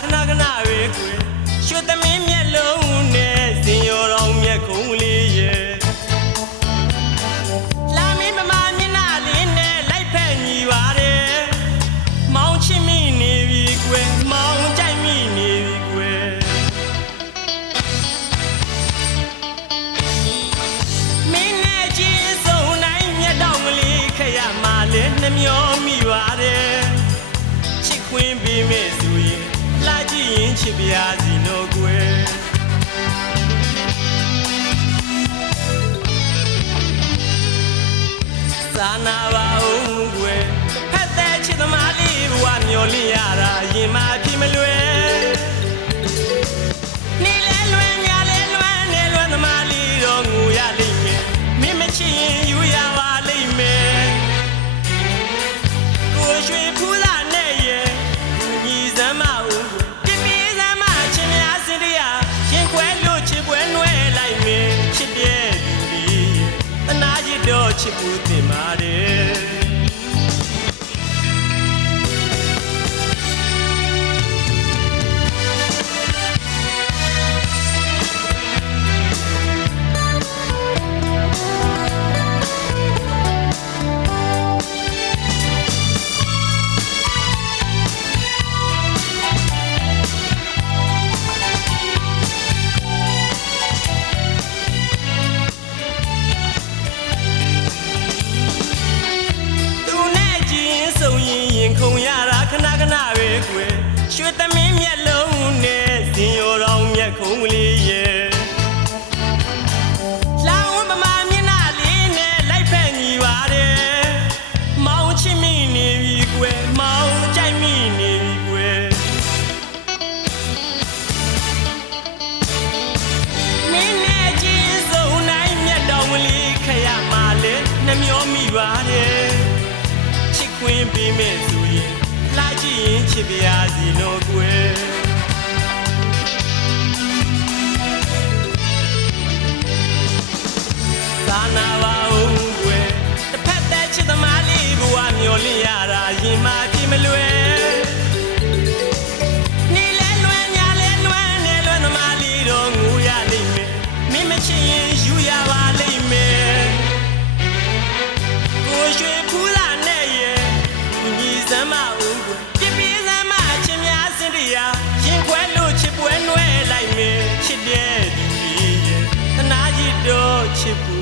ခဏခဏပဲကွယ်ရွှေသမင်းမျက်လုံးနဲ့စင်ရောတော်မျက်ခုံးလေးရဲ့လာမင်းမမမျက်နှာလေးနဲ့လိုက်ဖက်ညီပါတယ်မောင်ချစ်မိနေပြီကွယ်မောင်ကြိုက်မိနေပြီကွယ်မင်းနဲ့ချင်းစုံနိုင်မျက်တောင်ကလေးခရမှလည်းနှမျောမိပါတယ်ချစ်ခွင်းပေးမဲ့ဆိုရင်လာကြည့်ရင်ချစ်ပြားစီတော့ကွယ်စာနာပါဦးကွယ်ဖက်တဲ့ချစ်သမားလေးဘဝမျောလင့်ရတာရင်မဖြစ်မလွယ်နေလဲလွယ်ညလဲလွယ်နေလွယ်သမားလေးတော့ငိုရလိမ့်မယ်မင်းမချစ်ရင်ယူရပါလိမ့်မယ်ကိုရွှေဖူးလာနဲ့ရဲ့ညီစမ်းမဦးပြပြစမ်းမချင်းများစင်တရားရင်ခွဲလို့ချစ်ပွဲနွယ်လိုက်မယ်ချစ်တဲ့လူလေးတနာရတော့ချစ်ဖို့တင်ပါတယ်ဆုံရင်ရင်ခုန်ရတာခဏခဏပဲကွယ်ရွှေသမင်းမျက်လုံးနဲ့စင်ရောတော်မျက်ခုံးလေးရဲ့လောင်းမမမျက်နှာလေးနဲ့လိုက်ဖက်ညီပါတယ်မောင်ချစ်မိနေပြီကွယ်မောင်ကြိုက်မိနေပြီကွယ်မင်းနဲ့ချင်းစုံနိုင်မျက်တောင်ကလေးခရမှလည်းနှမျောမိပါတယ်ခွင်းပေးမဲ့ဆိုရင်လာကြည့်ရင်ချစ်ပြားစီတော့ကွယ်သာနာပါဦးကွယ်တစ်ဖက်သက်ချစ်သမားလေးဘဝမျောလင့်ရတာရင်မဖြစ်မလွယ်နေလဲလွယ်ညလဲလွယ်နေလွယ်သမားလေးတော့ငိုရလိမ့်မယ်မင်းမချစ်ရင်ယူရပါလိမ့်မယ်ကိုရွှေဖူးလာနဲ့ရဲ့စမ်းမဦးကွယ်ပြပြစမ်းမချင်းများစင်တရားရင်ခွဲလို့ချစ်ပွဲနွယ်လိုက်မယ်ချစ်တဲ့ဒီရဲ့တနာကြီးတော့ချစ်ဖို့